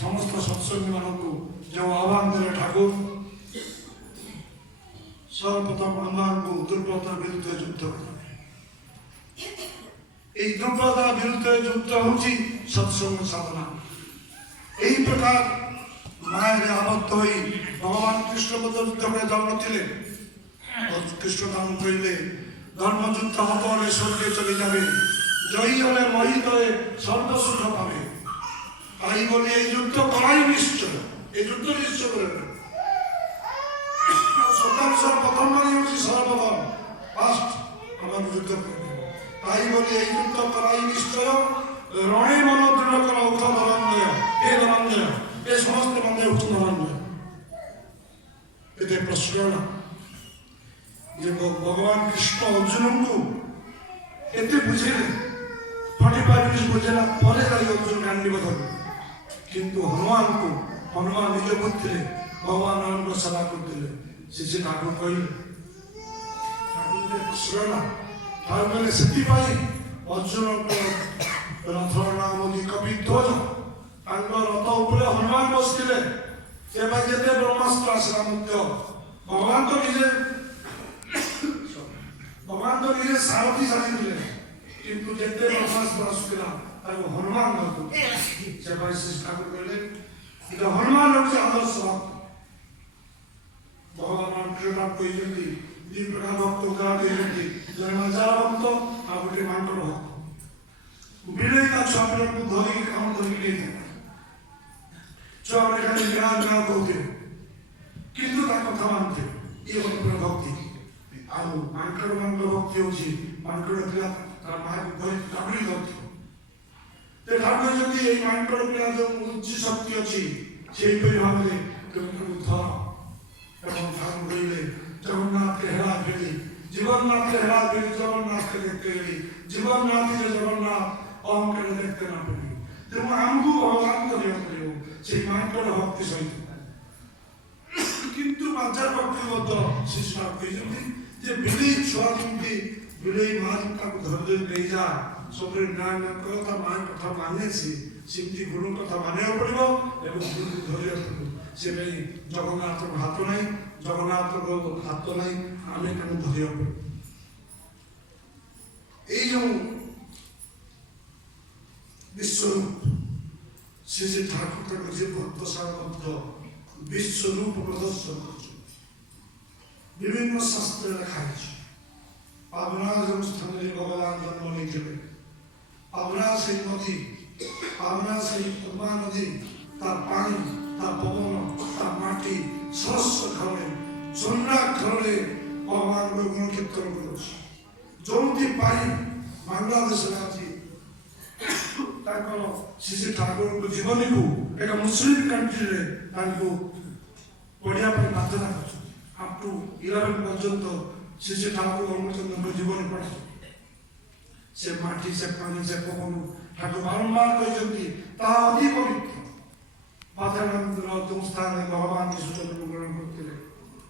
समस्त सत्संगी मानू जो आह्वान देले ठाकुर सर्वप्रथम आह्वान को दुर्बलता विरुद्ध युद्ध दुर्बलता विरुद्ध युद्ध हूँ सत्संग साधना यही प्रकार माया आबद्ध हो भगवान कृष्ण युद्ध में जाऊन कृष्ण दान कहले धर्म युद्ध हम स्वर्गे चले जाए जयी हले मोहित सर्वसुख पावे आई बोली युद्ध कराई निश्चय ये युद्ध निश्चय सर्वप्रथम मानी हूँ सर्वप्रथम फास्ट हमारे युद्ध ताई बोली युद्ध कराई निश्चय रणे मन दृढ़ कर उठ धनंजय हे धनंजय ये समस्त मंदे उठ धनंजय ये प्रश्न भगवान कृष्ण अर्जुन को एते बुझेले 45 बुझेला परे जाई अर्जुन कांडी बदल किंतु हनुमान निज बुद्धि भगवान राम को सेवा करते से ठाकुर कहले ठाकुर प्रश्न कहले से अर्जुन को रथर नाम कवि ध्वज रथ उपरे हनुमान बसते से जिते ब्रह्मास्त्र आसला भगवान तो निजे सारथी साथी किंतु जिते ब्रह्मास्त्र आसला हनुमान से ठाकुर कहले हनुमान हूँ आदर्श भगवान कृष्ण कहते दी प्रकार भक्त कहते जन हजार भक्त आ गोटे मांडर भक्त बिले का छुआ को धरिक काम धरिक छुआ मैंने खाली गाँ गाँ कहते किंतु कथा मानते ये भक्ति आउ मांकड़ मान भक्ति होची मांकड़ पिला तार मां को धरि काबुली करथि ते ठाकुर जति ए मांकड़ पिला जो उच्च शक्ति अछि सेई पे भाबरे तुमको धर এবং ঠাকুর কইলে জগন্নাথকে হেরা ফেলি জীবননাথকে হেরা ফেলি জগন্নাথকে দেখতে গেলি জীবননাথ যে জগন্নাথ অহংকারে দেখতে না পেলি তেমন আমকু ভগবান করিও সেই মাংকড় ভক্তি সহিত কিন্তু মাঝার ভক্তি মধ্য শিষ্য কইছেন যে বিলেই ছুয়া যেমতি বিলেই মা তাকে ধরে নেই যা সবরে জ্ঞান কথা মা কথা মানেছি সেমতি গুরু কথা মানিବାକୁ ପଡ଼ିବ ଏବଂ ଗୁରୁ ଧରିବାକୁ ପଡ଼ିବ ସେଇ ଜଗନ୍ନାଥର ହାତ ନାହିଁ ଜଗନ୍ନାଥର ହାତ ନାହିଁ ଆମେ ତାଙ୍କୁ ଧରିବାକୁ ପଡ଼ିବ ଏଇ ଯେଉଁ ବିଶ୍ୱରୂପ ସେ ଠାକୁର ତାଙ୍କ ଯେ ଭକ୍ତ ସାରବଦ୍ଧ ବିଶ୍ୱରୂପ ପ୍ରଦର୍ଶନ କରୁଛନ୍ତି ବିଭିନ୍ନ ଶାସ୍ତ୍ରରେ ଲେଖା ହେଇଛି ପାବନା ଯେଉଁ ସ୍ଥାନରେ ଭଗବାନ ଜନ୍ମ ନେଇଥିଲେ ପାବନା ସେଇ ନଦୀ ପାବନା ସେଇ ପଦ୍ମା ନଦୀ ତାର ପାଣି ତା ପବନ ତା ମାଟି ସରସ୍ୱ ଘରରେ ସମ୍ରାଟ ଘରରେ ଭଗବାନଙ୍କ ଗୁଣ କୀର୍ତ୍ତନ କରୁଛି ଯେଉଁଥିପାଇଁ ବାଂଲାଦେଶରେ ଆଜି ତାଙ୍କର ଶ୍ରୀ ଠାକୁରଙ୍କ ଜୀବନୀକୁ ଏକ ମୁସଲିମ କଣ୍ଟ୍ରିରେ ତାଙ୍କୁ ପଢ଼ିବା ପାଇଁ ବାଧ୍ୟତା କରିଛନ୍ତି ଅପ୍ ଟୁ 11 ପର୍ଯ୍ୟନ୍ତ ଶ୍ରୀ ଠାକୁର ଅନୁଚନ୍ଦ୍ରଙ୍କ ଜୀବନୀ ପଢ଼ିଛନ୍ତି ସେ ମାଟି ସେ ପାଣି ସେ ପବନ ଠାକୁର ବାରମ୍ବାର କହିଛନ୍ତି ତାହା ଅତି ପବିତ୍ର ପାତାଳର ଯେଉଁ ସ୍ଥାନରେ ଭଗବାନ ଯୀଶୁ ଜନ୍ମଗ୍ରହଣ କରିଥିଲେ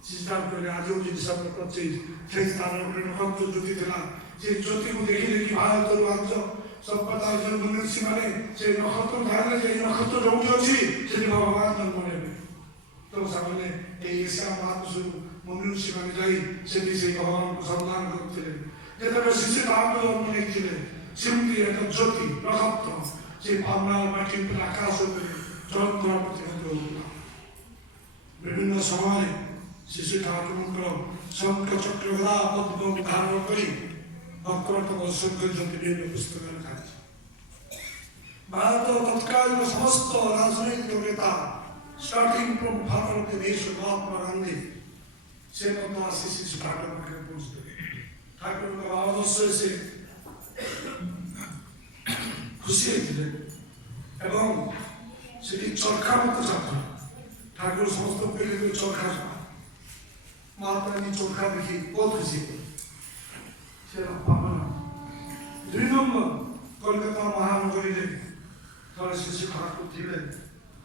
ଶ୍ରୀଷ୍ଠାର କହିଲେ ଆଜି ହେଉଛି ଡିସେମ୍ବର 25 ସେହି ସ୍ଥାନରେ ଗୋଟେ ନକ୍ଷତ୍ର ଜ୍ୟୋତି ଥିଲା যে জ্যোতিକୁ ଦେଖି ଦେଖି ଭାରତରୁ ଆର୍ଯ୍ୟ ସଭ୍ୟତା ମନୁଷ୍ୟ ମାନେ ସେ ନକ୍ଷତ୍ର ଧାରଣରେ ଯେ ନକ୍ଷତ୍ର ଯୋଉଠି ଅଛି ସେଠି ଭଗବାନ ଜନ୍ମ ନେବେ। ତ ସେମାନେ এই ଏସିଆ ମହାଦେଶରୁ ମନୁଷ୍ୟ ମାନେ ଯାଇ ସେଠି ସେଇ ଭଗବାନଙ୍କୁ ସନ୍ଧାନ କରୁଥିଲେ। ଯେତେବେଳେ ଶିଶୁ ତାହାକୁ ଜନ୍ମ ନେଇଥିଲେ ସେମିତି ଏକ ଜ୍ୟୋତି ନକ୍ଷତ୍ର ସେ ପାବନାର ମାଟି ଉପରେ ଆକାଶ ଉପରେ ଜ୍ୱଳନ୍ତର ପ୍ରତିଭାତ ହେଉଥିଲା। ବିଭିନ୍ନ ସମୟରେ ଶିଶୁ ଠାକୁରଙ୍କର ଶଙ୍ଖ ଚକ୍ର ଗଦା ପଦ୍ମ ଧାରଣ କରି ଭକ୍ତମାନଙ୍କୁ ଦର୍ଶନ କରିଛନ୍ତି ବିଭିନ୍ନ ପୁସ୍ତକରେ ଲେଖାଯାଇଛି। ଭାରତ ତତ୍କାଳୀନ ସମସ୍ତ ରାଜନୈତିକ ନେତା starting from father of the nation Mahatma Gandhi ସେ ମଧ୍ୟ ଆସି ଶିଶୁ ଠାକୁର ପାଖରେ ପହଞ୍ଚିଥିଲେ। ଠାକୁରଙ୍କ ଆଦର୍ଶରେ ସେ ଖୁସି ହେଇଥିଲେ ଏବଂ ସେଠି ଚରଖା ମଧ୍ୟ ଚାଲିଥିଲା। ଠାକୁର ସମସ୍ତଙ୍କୁ କହିଲେ ଚରଖା ମହାତ୍ମାଜୀ ଚରଖା ଦେଖି ବହୁତ ଖୁସି ହେଇଥିଲେ। ଦୁଇ নম্বର କଲିକତା ମହାନଗରୀରେ ଥରେ ଶିଶୁ ଠାକୁର ଥିଲେ।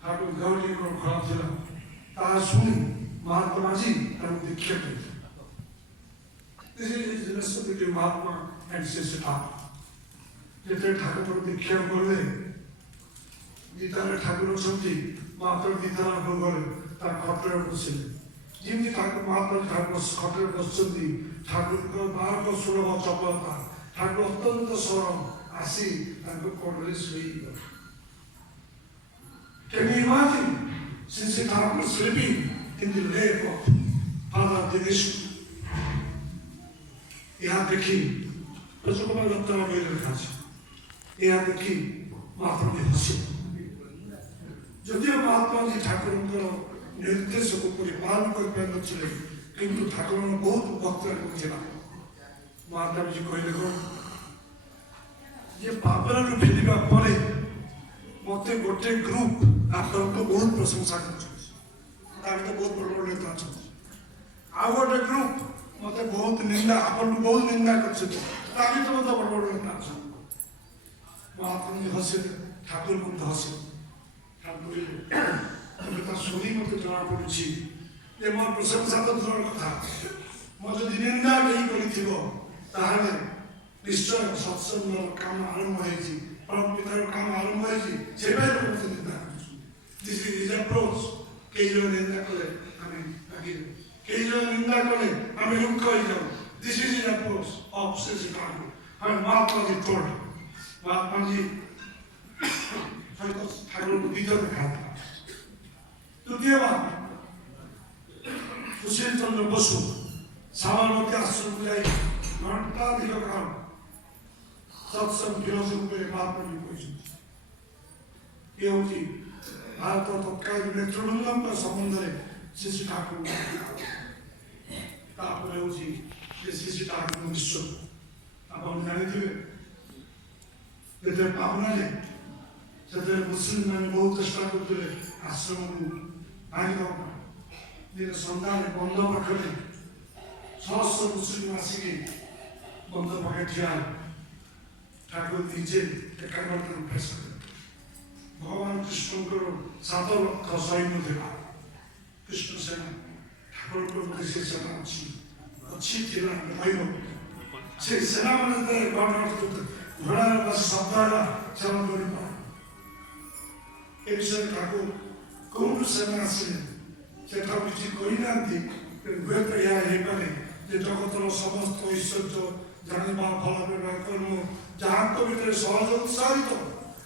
ଠାକୁର ଦେହଟିଙ୍କର ଖରାପ ଥିଲା, ତାହା ଶୁଣି ମହାତ୍ମାଜୀ ତାଙ୍କୁ ଦୀକ୍ଷା ଦେଇଥିଲେ। ମହାତ୍ମା ଆଣ୍ଡ ଶିଶୁ ଠାକୁର ଯେତେବେଳେ ଠାକୁର ଦୀକ୍ଷା କଲେ ଗୀତାରେ ଠାକୁର ଅଛନ୍ତି ମାତ୍ର ଗୀତାର ଗଲେ ତା ଖଟରେ ବସିଲେ। ଯେମିତି ଠାକୁର ମହାତ୍ମା ଠାକୁର ଖଟରେ ବସିଛନ୍ତି ଠାକୁରଙ୍କ ବାରକ ସୁଲଭ ଚପଳତା ଠାକୁର ଅତ୍ୟନ୍ତ ସରଳ ଆସି ତାଙ୍କ କୋଳରେ ଶୋଇଗଲେ। Can you imagine since Thakur was sleeping in the lap of Father Dinesh? ଏହା ଦେଖି ପ୍ରଚୁର ଦପ୍ତର ବହିରେ ଲେଖାଛି। ଏହା ଦେଖି ମହାତ୍ମାଜୀ ହସିଲେ। ଯଦିଓ ମହାତ୍ମାଜୀ ଠାକୁରଙ୍କର ନିର୍ଦ୍ଦେଶକୁ ପରିପାଳନ କରିପାରିନଥିଲେ କିନ୍ତୁ ଠାକୁରଙ୍କ ବହୁତ ଭକ୍ତ ଥିଲା। ମହାତ୍ମାଜୀ କହିଲେ କଣ ଯେ ବାବରରୁ ଫେରିବା ପରେ ମତେ ଗୋଟେ ଗ୍ରୁପ ଆପଣଙ୍କୁ ବହୁତ ପ୍ରଶଂସା କରୁଛନ୍ତି। ତା ଭିତରେ ବହୁତ ବଡ଼ ବଡ଼ ନେତା ଅଛନ୍ତି। ଆଉ ଗୋଟେ ଗ୍ରୁପ ମତେ ବହୁତ ନିନ୍ଦା ଆପଣଙ୍କୁ ବହୁତ ନିନ୍ଦା କରିଛନ୍ତି। ତା ଭିତରେ ମଧ୍ୟ ବଡ଼ ବଡ଼ ନେତା ଅଛନ୍ତି। ମହାତ୍ମାଜୀ ହସିଲେ, ଠାକୁର ମଧ୍ୟ ହସିଲେ। ଠାକୁର ତା ଶୁଣି ମତେ ଜଣାପଡୁଛି ଯେ ମୋ ପ୍ରଶଂସା ତ ଦୂରର କଥା, ମୋ ଯଦି ନିନ୍ଦା କେହି କରିଥିବ ତାହେଲେ ନିଶ୍ଚୟ ସତ୍ସଙ୍ଗର କାମ ଆରମ୍ଭ ହେଇଛି, ପରମ ପିତାର କାମ ଆରମ୍ଭ ହେଇଛି। ସେପାଇଁ ମତେ ନିନ୍ଦା କରୁଛନ୍ତି। This is approach. କେହି ଜଣ ନିନ୍ଦା କଲେ ଆମେ ରାଗିଯାଉ, କେହି ଜଣ ନିନ୍ଦା କଲେ ଆମେ ଦୁଃଖ ହେଇଯାଉ। ଦିସ୍ ଇଜ୍ ଆପ୍ରୋଚ୍ ଅଫ୍ ଶିଶୁ ଠାକୁର। And ମହାତ୍ମାଜୀ told ମହାତ୍ମାଜୀ ଠାକୁରଙ୍କୁ ବିଜୟ ଦେଖାଥିଲା। ତୃତୀୟ ବାର ସୁଶୀଲ ଚନ୍ଦ୍ର ବସୁ ସାବରମତୀ ଆଶ୍ରମକୁ ଯାଇ ଘଣ୍ଟାଧିକ କାଳ ସତ୍ସଙ୍ଗ ଫିଲୋସଫି ଉପରେ ମହାତ୍ମାଜୀ କହିଛନ୍ତି। ଇଏ ହେଉଛି ଭାରତ ତତ୍କାଳୀନ ନେତୃବୃନ୍ଦଙ୍କ ସମ୍ବନ୍ଧରେ ଶିଶୁ ଠାକୁର। ତାପରେ ହେଉଛି ଯେ ଶିଶୁ ଠାକୁର ବିଶ୍ୱ ଆପଣ ଜାଣିଥିବେ ଯେତେବେଳେ ପାବନାରେ ସେତେବେଳେ ମୁସଲିମ ମାନେ ବହୁତ ଚେଷ୍ଟା କରୁଥିଲେ ଆଶ୍ରମକୁ ଭାଙ୍ଗିଦେବା ପାଇଁ। ଦିନ ସନ୍ଧ୍ୟାରେ ବନ୍ଧ ପାଖରେ ସହସ୍ର ମୁସଲିମ ଆସିକି ବନ୍ଧ ପାଖରେ ଠିଆ ହେଲେ। ଠାକୁର ନିଜେ ଏକାଗ୍ରତାରୁ ଫେସ କଲେ। ଭଗବାନ କୃଷ୍ଣଙ୍କର 7 ଲକ୍ଷ ସୈନ୍ୟ ଥିଲା। କୃଷ୍ଣ ସେନା ଠାକୁରଙ୍କର ପ୍ରତି ସେ ସେନା ଅଛି ଥିଲା ରହିବ। ସେ ସେନା ମାନେ ଘୋଡ଼ା ଶବ୍ଦ ହେଲା ସେମାନେ କରିପାର। ଏ ବିଷୟରେ ଠାକୁର କୋଉଠୁ ସେନା ଆସିଲେ ସେଠାକୁ କିଛି କହିନାହାନ୍ତି। ହୁଏତ ଏହା ହେଇପାରେ ଯେ ଜଗତର ସମସ୍ତ ଐଶ୍ୱର୍ଯ୍ୟ ଜାଣିବା ଫଳ କର୍ମ ଯାହାଙ୍କ ଭିତରେ ସହଜ ଉତ୍ସାହିତ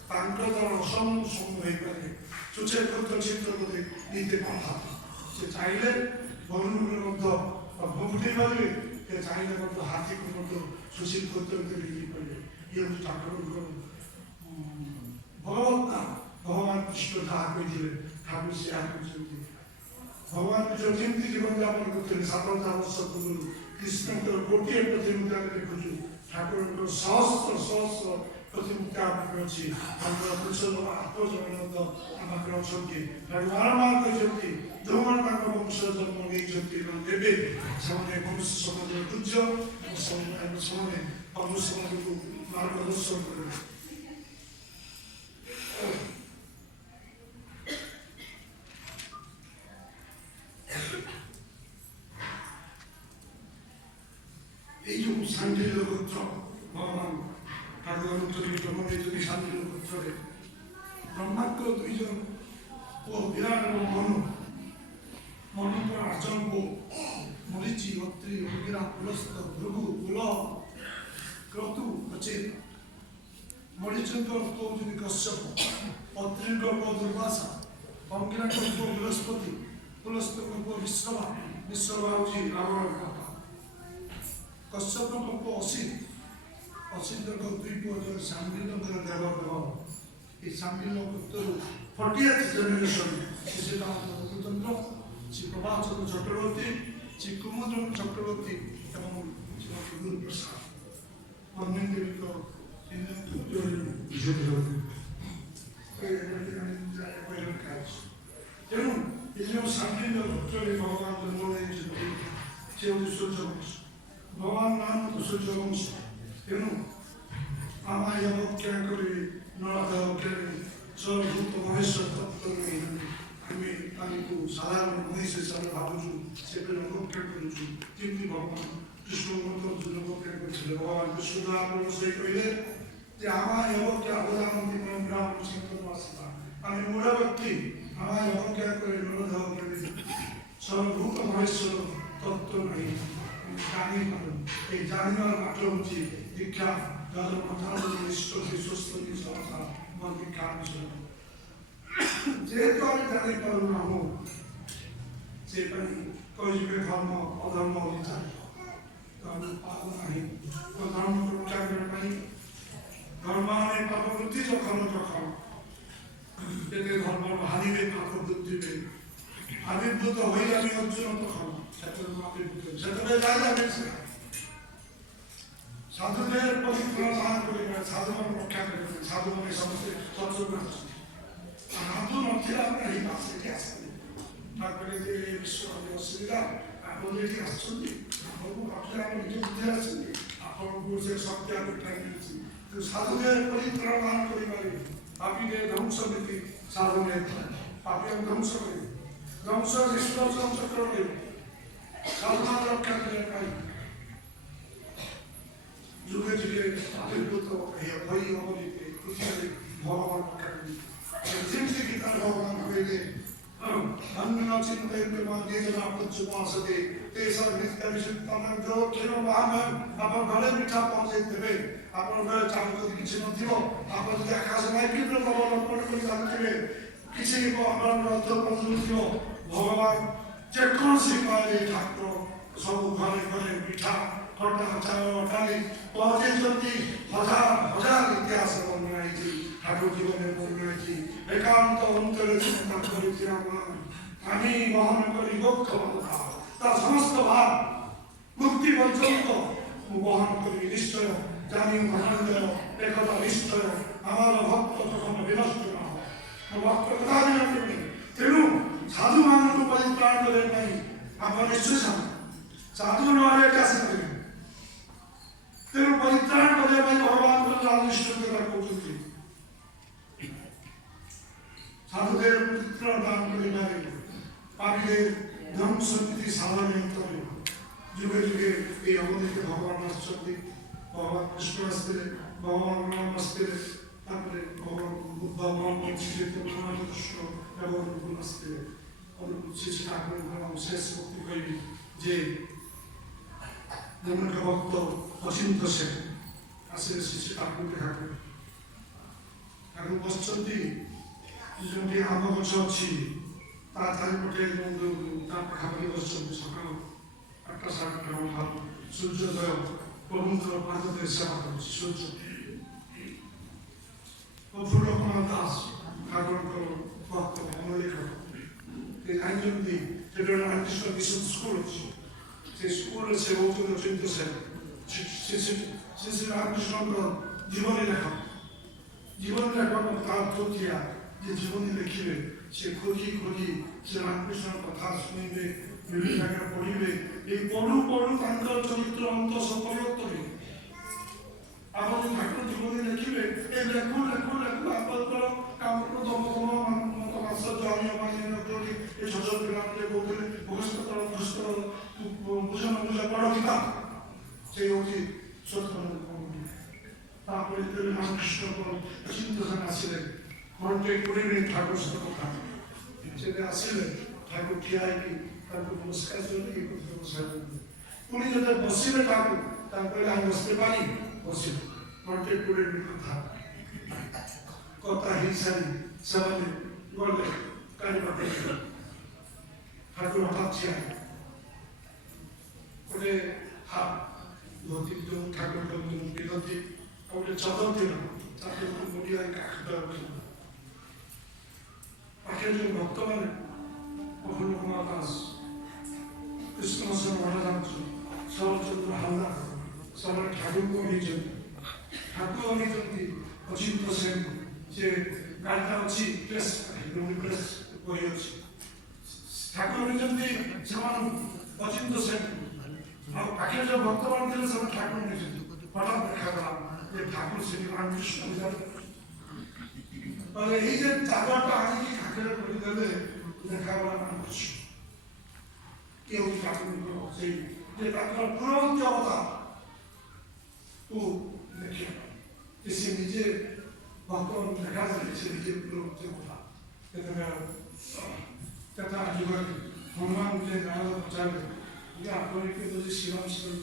ତାଙ୍କ ଦ୍ୱାରା ଅସମ୍ଭବ ହେଇପାରେ। ସୁଚେ କୃତ ଚିତ୍ର ବୋଧେ ନୀତି କଥା ସେ ଚାହିଁଲେ ବରୁଣରେ ମଧ୍ୟ ଉଠେଇ ପାରିବେ, ସେ ଚାହିଁଲେ ମଧ୍ୟ ହାତୀକୁ ମଧ୍ୟ ସୁଶୀଲ କୃତ ନେଇପାରିବେ। ଇଏ ହେଉଛି ଠାକୁରଙ୍କର ଭଗବତ୍ତା। ଭଗବାନ କୃଷ୍ଣ ଯାହା କହିଥିଲେ ଠାକୁର ସେୟା କହିଛନ୍ତି। ଭଗବାନ କୃଷ୍ଣ ଯେମିତି ଜୀବନଯାପନ କରୁଥିଲେ 7000 ବର୍ଷ ପୂର୍ବରୁ କୃଷ୍ଣଙ୍କର ଗୋଟିଏ ପ୍ରତିମୂର୍ତ୍ତି ଆମେ ଦେଖୁଛୁ। ଠାକୁରଙ୍କର ସହସ୍ର ସହସ୍ର ପ୍ରତିମୂର୍ତ୍ତି ଆମ ପାଖରେ ଅଛି। ତାଙ୍କର ପୁରୁଷୋତ୍ତମ ଆତ୍ମଜଗନ୍ନାଥ ଆମ ପାଖରେ ଅଛନ୍ତି। ଠାକୁର ବାରମ୍ବାର କହିଛନ୍ତି ଯେଉଁମାନେ ତାଙ୍କ ବଂଶ ଜନ୍ମ ନେଇଛନ୍ତି ଏବଂ ଦେବେ ସେମାନେ ମନୁଷ୍ୟ ସମାଜର ପୂଜ୍ୟ ସେମାନେ ମନୁଷ୍ୟ ସମାଜକୁ ମାର୍ଗଦର୍ଶନ କରିବେ। এই ଯେଉଁ ଶାଣ୍ଢିଲ୍ୟ ଗୋତ୍ର যদি শান্তির পুত্রে ব্রহ্মাক্য দুইজন ও বিরাট এবং মনুଙ୍କର ଆର୍ଜନ ପୁଅ ମରିଚି ଅତ୍ରି ଅଙ୍ଗିରା ପୁଲସ୍ତ ଭୃଗୁ କୁଲ କ୍ରତୁ ଅଚେତ ମରିଚଙ୍କ ପୁଅ ହଉଛନ୍ତି କଶ୍ୟପ, ଅତ୍ରିଙ୍କ ପୁଅ ଦୁର୍ବାସା, ଅଙ୍ଗିରାଙ୍କ ପୁଅ ବୃହସ୍ପତି, ପୁଲସ୍ତଙ୍କ ପୁଅ ବିଶ୍ରବା ହେଉଛି ରାବଣର ବାପା, କଶ୍ୟପଙ୍କ ପୁଅ ଅସିତଙ୍କ ଦୁଇ ପୁଅ ଜଣେ ସାଣ୍ଡିଲ୍ୟଙ୍କର ଦେବଦେବ। এই সান্ডিল্য পুত্রରୁ 40th জেনারেশন শ্রী রামচন্দ্র, শ্রী প্রভাচন্দ্র চক্রবর্তী, শ্রী কুমুদ্র চক্রবর্তী এবং গুরু প্রসাদ দেবীଙ୍କ ତେଣୁ ଏ ଯେଉଁ ସାନ୍ନିଧ୍ୟ ପୁତ୍ରରେ ଭଗବାନ ଜନ୍ମ ନେଇଛନ୍ତି ସେ ହେଉଛି ସୂର୍ଯ୍ୟବଂଶ, ଭଗବାନ ନାମ ତ ସୂର୍ଯ୍ୟବଂଶ। ତେଣୁ ଆମା ଅବଜ୍ଞା କରି ନଳଦେହ ସର୍ବଭୂତ ମହେଶ୍ୱର ତତ୍ତ୍ୱ ନେଇ ଆମେ ତାଙ୍କୁ ସାଧାରଣ ମଣିଷ ହିସାବରେ ଭାବୁଛୁ, ସେପରି ଅବଜ୍ଞା କରୁଛୁ। ଯେମିତି ଭଗବାନ କୃଷ୍ଣ ଅବଜ୍ଞା କରିଥିଲେ, ଭଗବାନ କୃଷ୍ଣ ସେ କହିଲେ ଯେ ଆମା ଅବଜ୍ଞା ଅବଦାନନ୍ତି ଆସିବା ଆମେ ମୂଳ ବ୍ୟକ୍ତି ଆମା ଅବଜ୍ଞା କରି ନଳଦେହ ସର୍ବଭୂତ ମହେଶ୍ୱର ତତ୍ତ୍ୱ ନାହିଁ ଜାଣିପାରୁ। এই জানিবার মাত্র হচ্ছে দীক্ষা, যাদের কথা ঈশ্বরকে সুস্থ কথা আমার দীক্ষা অনুসরণ। যেহেতু আমি জানিপারু না সেপাই কইবে ধর্ম অধর্ম বিচার ধর্ম পাব ନାହିଁ ধর্ম চাকরি ନାହିଁ। ধর্ম ଆମେ ପାପ ବୃଦ୍ଧି ଯখন ଯେତେ ଧର୍ମ ବାହାରିବେ ପାପ ବୃଦ୍ଧିବେ ଆବିର୍ଭୂତ ହୋଇ ଆମେ ଅର୍ଜୁନ ତখন ସେତେବେଳେ ଯାଇ ସାଧୁদের পবিত্র দান করিবে, সাধুমান রক্ষা করিবে, সাধুମାନେ ସମସ୍ତେ ସଚେତନ ଅଛନ୍ତି। ସାଧୁ ନଥିଲେ ଆମେ ଏଠି ଆସିବେ ତାପରେ ଯେ ବିଶ୍ୱରେ ଅସୁବିଧା ଆପଣ ଏଠି ଆସିଛନ୍ତି, ଆପଣଙ୍କୁ ଭାବିଲେ ଆମେ ନିଜ ବୁଦ୍ଧିରେ ଆସିଛନ୍ତି, ଆପଣଙ୍କୁ ସେ ଶକ୍ତି ଆମେ ମିଳିଛି। ସାଧୁদের পবিত্র দান କରିବାରେ ପାପୀରେ ଧ୍ୱଂସ ନୀତି ସାଧୁମାନେ ପାପୀ ଧ୍ୱଂସ କରିବେ, ধ্বংস নিষ্প্রচন চক্র দেবে সাধুমান রক্ষা କରିବା ପାଇଁ যুগে যুগে আবির্ভূত হই অবনীতে পৃথিবীতে ভগবান রক্ষা করি। যেমনি গীতার ভগবান কইলে অন্য চিন্তয়ন্তে মা যেজনা পঞ্চমাসতে তেসার নিত্য বিশুদ্ধম যোগেন মহাময়। ଆପଣ ଘରେ ମିଠା ପହଞ୍ଚେଇ ଦେବେ, ଆପଣ ଘରେ ଚାଉଳ ଯଦି କିଛି ନଥିବ, ଆପଣ ଯଦି ଆକାଶ ମାଇକିରେ ଅର୍ପଣ କରି ଚାଲୁଥିବେ, କିଛି ଆପଣଙ୍କର ଅର୍ଥ ପହଞ୍ଚୁନଥିବ, ଭଗବାନ ଯେକୌଣସି ଉପାୟରେ ଠାକୁର ସବୁ ଘରେ ଘରେ ମିଠା ଖଟା ଚାଉଳ ଡାଲି ପହଞ୍ଚେଇଛନ୍ତି। ହଜାର ହଜାର ଇତିହାସ ବର୍ଣ୍ଣନା ହେଇଛି, ଠାକୁର ଜୀବନରେ ବର୍ଣ୍ଣନା ହେଇଛି। ଏକାନ୍ତ ଅନ୍ତରରେ ଚିନ୍ତା କରିଛି আমি বহন করি লক্ষ্য তার সমস্ত ভাব মুক্তি পর্যন্ত বহন করি নিশ্চয় জানি মহানন্দয় একথা নিশ্চয় আমার ভক্ত কখনো বিনষ্ট না হয়, ভক্ত কথা বিনষ্ট নেই। তেণু সাধু ମାନଙ୍କୁ ପରିତ୍ରାଣ କରିବା ପାଇଁ ଆପଣ ନିଶ୍ଚୟ ସାଧୁ ନହେଲେ ଏକା ଆସିପାରିବେ। ତେଣୁ ପରିତ୍ରାଣ କରିବା ପାଇଁ ଭଗବାନଙ୍କର ନିଷ୍ଠୁରତା କହୁଛନ୍ତି। সাধুদের পুত্র দান করিবারে পাপীদের ধ্বংস নীতি সাধনে অন্তরে যুগে যুগে এই অবনীতে ভগবান আসছেন। ভগবান কৃষ্ণ আসছিলেন, ভগবান রাম আসছিলেন, তারপরে ভগবান বুদ্ধ ভগবান কৃষ্ণ এবং আসছিলেন। শ্রী ঠাকুরের শেষ ভক্তি কইবি যে যেমন ভক্ত অচিন্ত সেন আসলে শ্রী ঠাকুর দেখা করে ঠাকুর বসছেন যেমনি আম গଛ ଅଛି ତା ଚାରିପଟେ ତା ପାଖାପାଖି ବସିଛନ୍ତି। ସକାଳ 8ଟା 8:30 ଠାରୁ ସୂର୍ଯ୍ୟୋଦୟ ପ୍ରଭୁଙ୍କର ପାଦରେ ସେବା କରୁଛି ସୂର୍ଯ୍ୟ। ପ୍ରଫୁଲ୍ଲ କୁମାର ଦାସ ଠାକୁରଙ୍କର ଭକ୍ତ ଅମଳିକ ଜାଣିଛନ୍ତି ସେଠି ଗୋଟେ ରାମକୃଷ୍ଣ ମିଶନ ସ୍କୁଲ ଅଛି, ସେ ସ୍କୁଲରେ ସେ ହଉଛନ୍ତି ଅଚିନ୍ତ ସେନ। ଶ୍ରୀ ରାମକୃଷ୍ଣଙ୍କର ଜୀବନୀ ଲେଖକ ତାର ଥୋକିଆ যে জীবনী লিখিবে সে খোঁজি সে রামকৃষ্ণর কথা শুনিবে, বিভিন্ন জায়গায় পড়িবে। এই পড়ু তাঙ্কর চরিত্র অন্ত সব পরিবর্তনে ଆପଣ ଯଦି ଠାକୁର ଜୀବନୀ ଲେଖିବେ ଏ ଲେଖୁ ଆପଣଙ୍କର କାମକୁ ଦମ ମାତ୍ସର୍ଯ୍ୟ ଅନ୍ୟ ପାଇଁ ଏ ଛୋଟ ପିଲାମାନେ କହୁଥିଲେ ବୁଝା ପଡ଼ ଗୀତା ସେ ହେଉଛି ସ୍ୱତନ୍ତ୍ର। ତାପରେ ଯେତେବେଳେ ରାମକୃଷ୍ଣ ଚିନ୍ତନ ଆସିଲେ ଘଣ୍ଟେ 20 ମିନିଟ୍ ଠାକୁର ସହିତ କଥା ସେଠି ଆସିଲେ ଠାକୁର ଠିଆ ହେଇକି ତାଙ୍କୁ ନମସ୍କାର କଲେ ପୁଣି ଯେତେ ବସିଲେ ଠାକୁର ତାଙ୍କୁ କହିଲେ ଆମେ ବସିତେ ପାରି ବସିଲେ ଘଣ୍ଟେ 20 ମିନିଟ୍ କଥା ହେଇସାରି ସେମାନେ ଗଲେ କାଳି ପାଖରେ ଠାକୁର ହଠାତ୍ ଠିଆ ଗୋଟେ ଧୋତି ଯେଉଁ ଠାକୁର ପିନ୍ଧନ୍ତି ଆଉ ଗୋଟେ ଚଦନ୍ତି ତାକୁ ମୁଣ୍ଡିଆ ପାଖରେ ଯେଉଁ ଭକ୍ତମାନେ ପ୍ରଫୁଲ୍ଲ କୁମାର ଦାସ କୃଷ୍ଣସନ ମହାରାଜ ଶରଚନ୍ଦ୍ର ହାଲଦାର ସେମାନେ ଠାକୁରଙ୍କୁ ଅନେଇଛନ୍ତି ଅଚିନ୍ତ ସେନ ସେ ଗାଡ଼ିଟା ଅଛି ପ୍ରେସ୍ ବହି ଅଛି ଠାକୁର ଅନେଇଛନ୍ତି ସେମାନଙ୍କୁ ଅଚିନ୍ତ ସେନ ଆଉ ପାଖରେ ଯେଉଁ ଭକ୍ତମାନେ ଥିଲେ ସେମାନେ ଠାକୁର ଅନେଇଛନ୍ତି ହଠାତ୍ ଦେଖାଗଲା যে ঠাকুর শ্রী রামকৃষ্ণ এই যে চাদরটা আনিকি ঠাকুরের করে দেবে দেখাগলা রামকৃষ্ণ কেউ ঠাকুর সেই যে তার পুরোন্ত অবতার ও দেখে যে সে নিজে ভক্তন দেখা যায় সে নিজের পুরোন্ত অবতার তথা যুগের হনুমান যে নারদ প্রচার যে আপনাকে যদি শ্রীরাম শ্রীরাম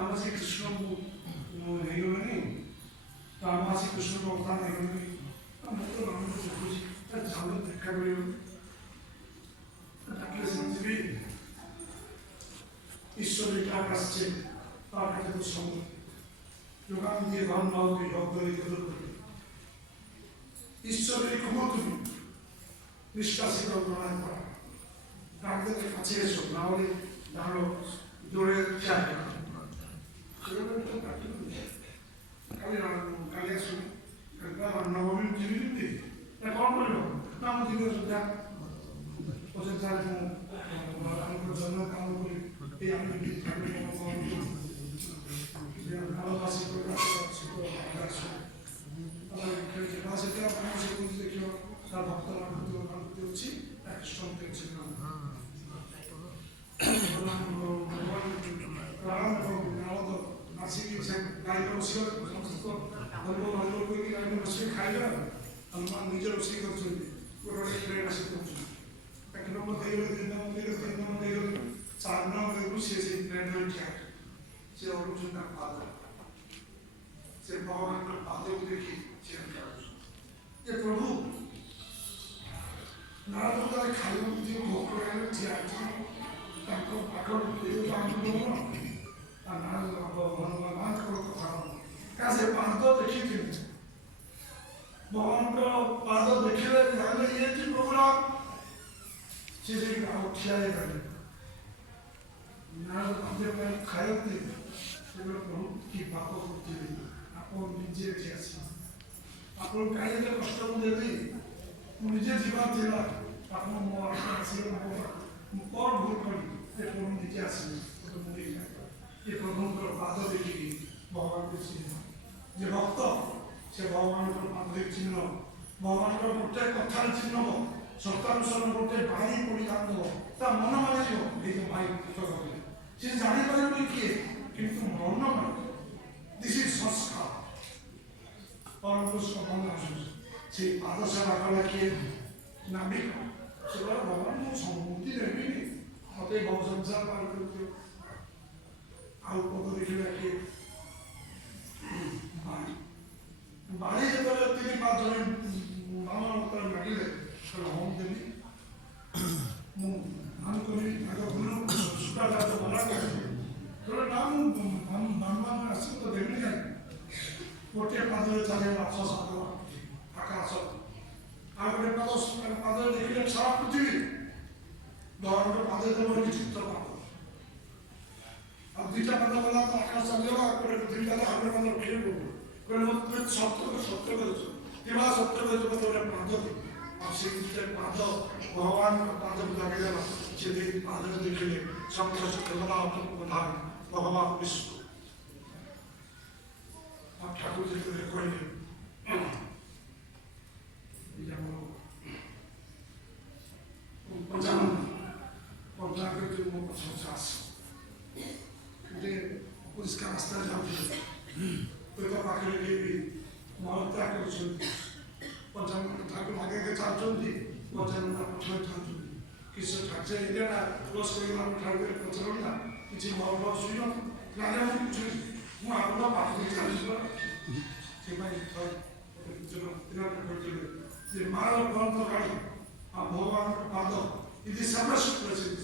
আমার যে কৃষ্ণ ହେଇଗଲାଣି ତ ଆମ ଆସି କୃଷ୍ଣଙ୍କ ଅବତାର ହେଇଗଲାଣି ମୁଁ ତ ରାମକୁ ଦେଖୁଛି ଚାଲ ଦେଖା କରିବନି ডাকলে শুনবি ঈশ্বরের ডাক আসছে তার কাছে তো সঙ্গে যোগান দিয়ে ধন ভাববি ভক্তরে কদর করবি ঈশ্বরের খবর তুমি বিশ্বাসী প্রণয়ন করা ডাকদের কাছে এসো না হলে দাঁড়ো জোরে চাই কালি আসুন নবমী জীবিত না কম করে না আমি জীবিত সুদ্ধা ওদের তার জন্ম কাম করি এই আমি ভালোবাসি সেটা দেখিও তার ভক্তরা হচ্ছে এক সন্তে ছিল ଆସିକି ସେ ଗାଈ ରୋଷେଇ ସମସ୍ତ ଧର୍ମ ଭାଗ କରିକି ଗାଈ ରୋଷେଇ ଖାଇଲେ ହନୁମାନ ନିଜ ରୋଷେଇ କରୁଛନ୍ତି ଗୋଟେ ଟ୍ରେନ୍ ଆସି କରୁଛନ୍ତି ଏକ ନମ୍ବର ଦେଇଗଲେ 2 ନମ୍ବର ଦେଇଗଲେ 3 ନମ୍ବର ଦେଇଗଲେ 4 ନମ୍ବରରୁ ସେ ସେଇ ଟ୍ରେନ୍ରେ ଠିଆ ସେ ଅରୁଛନ୍ତି ତାଙ୍କ ପାଦ ସେ ଭଗବାନଙ୍କ ପାଦକୁ ଦେଖି ସେ ଯେ ପ୍ରଭୁ ନାରଦରେ ଖାଇବାକୁ ଯିଏ ଭୋକ ହେଲେ ଠିଆ ହେଇଛି ତାଙ୍କ ପାଖରୁ ସେ ପାଦ ଦେଖିଥିଲେ ଭଗବାନଙ୍କ ପାଦ ଦେଖିଲେ ଜାଣିଲେ ଇଏ କି ପ୍ରୋଗ୍ରାମ ସେ ସେଠି ଆଉ ଠିଆ ହେଇଗଲେ ଖାଇବାକୁ ସେଗୁলো ପ୍ରଭୁ କି ପାପ କରୁଥିଲେ ଆପଣ ନିଜେ ଏଠି ଆସିବେ ଆପଣ କାହିଁକି କଷ୍ଟ ମୁଁ ଦେବି ମୁଁ ନିଜେ ଯିବାର ଥିଲା ଆପଣ ମୋ ଆସିଲେ ମୁଁ କ'ଣ ଭୁଲ କଲି ଏ ପ୍ରଭୁ ନିଜେ ଆସିବେ ये प्रभुଙ୍କର ପାଦ ଦେଖିକି ଭଗବାନଙ୍କୁ ଚିହ୍ନ ଯେ ଭକ୍ତ ସେ ଭଗବାନଙ୍କର ପାଦ ଦେଖି ଚିହ୍ନ ଭଗବାନଙ୍କର ଗୋଟେ କଥାରେ ଚିହ୍ନ ସତ୍ୟାନୁସରଣ ଗୋଟେ ବାଣୀ ପରିଧାନ ଦେବ ତା ମନ ମାନିଯିବ ଏଇ ଯେଉଁ ଭାଇ ପୁସ୍ତକ ସେ ଜାଣିପାରିବନି କିଏ କିନ୍ତୁ ମନ ମାନି ଦିସ୍ ଇଜ୍ ସଂସ୍କାର ପରମପୁରୁଷ ମନ ଆସୁଛି ସେଇ ପାଦ ସେବା କଲେ କିଏ ନାମିକ ସେ କହିଲା ଭଗବାନ ମୁଁ ସମୃଦ୍ଧି ଦେବିନି ମୋତେ ବହୁ ସଂସାର ପାର କରୁଥିବ ଆଉ ପଦ ଦେଖିଲା କିଏ ବାଣୀ ଯେତେବେଳେ 3-5 ଜଣ ବାମନ ଅବତାର ମାଗିଲେ କହିଲେ ହଁ ଦେବି ମୁଁ ଧାନ କରିବି ଆଗ ଗୁରୁ ଶୁକ୍ରାଚାର୍ଯ୍ୟ ମନା କରିବି କହିଲେ ନା ମୁଁ ବାମନ ଆସିବି ତ ଦେବିନି କାହିଁକି ଗୋଟିଏ ପାଦରେ ଚାଲିବ 8-7 ଆକାଶ ଆଉ ଗୋଟେ ପାଦରେ ଦେଖିଲେ ସାରା ପୃଥିବୀ ଭଗବାନଙ୍କ ପାଦ ଦେବ ଚିତ୍ତ ପାଦ अब दुईटा पाद गला तो आकाश चलिगला गोटे दुईटा तो आगे पाद रखे कहले तुम सत्य करुछ केवल सत्य करुछ मत गोटे पाद और से दुईटा पाद भगवान पाद को लगे से पाद देखिले शंकर चक्रधरा प्रधान भगवान विष्णु अब ठाकुर जी को कहले पंचांग मो पचास पुलिस का रास्ता जाऊँ तो पाखे ମହତ୍ୟାଗ କରିଛନ୍ତି ପଞ୍ଚାନନ ଠାକୁର ଆଗେ ଚାହୁଁଛନ୍ତି ପଞ୍ଚାନନ ପଛରେ ଚାହୁଁଛନ୍ତି କିଛି ଠାକୁର ଏରିଆଟା କ୍ଲୋଜ୍ କରିଗଲା ଠାକୁର ପଚାରିଲା କିଛି ମହଲ ଶୁଣିବ ରାଜା ମୁଁ କିଛି ମୁଁ ଆପଣଙ୍କ ପାଖକୁ ଚାଲିଯିବ ସେଥିପାଇଁ କହିଥିଲେ ଯେ ମାର ଗ୍ରନ୍ଥ କାଢ଼ି ଆଉ ଭଗବାନଙ୍କ ପାଦ ఇది సమస్య ప్రసిద్ధి